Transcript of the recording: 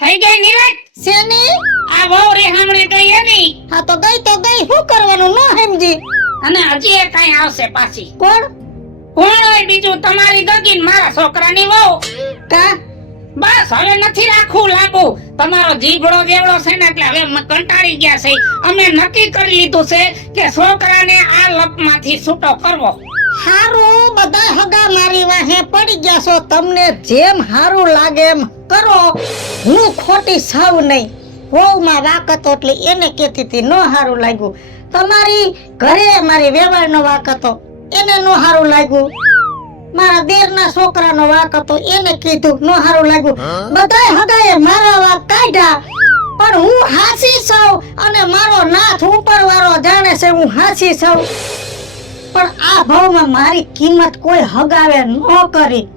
થઈ ગઈ નિરાત શેની? આ વહુ રે હમણે ગઈ એની હા તો ગઈ શું કરવાનું ન સમજી. અને હજી એ કઈ આવશે પાછી. કોણ? કોણ હોય બીજું? તમારી ગગીન મારા છોકરાની વહુ. કા? બસ હવે નથી રાખવું લાગુ. તમારો જીભડો જેવડો છે ને એટલે હવે કંટાળી ગયા છે. અમે નક્કી કરી લીધું છે કે છોકરાને આ લપમાંથી છૂટો કરવો. હારું, બધા હગા મારી વાહે પડી ગયા છો. તમને જેમ હારું લાગે એમ કરો. હું ખોટી સાવ નહીં. વહુમાં વાક હતો એટલે એને કહેતી હતી ન હારું લાગ્યું. તમારી ઘરે મારી વેવાળનો વાક હતો એને ન હારું લાગ્યું. મારા દેરના છોકરાનો વાક હતો એને કીધું ન હારું લાગ્યું. બધાય હગાએ મારા વાક કાઢ્યા પણ હું હાસી છું અને મારો નાથ ઉપરવાળો જાણે છે હું હાસી છું. પણ આ ભાવમાં મારી કિંમત કોઈ હગાવે ન કરી.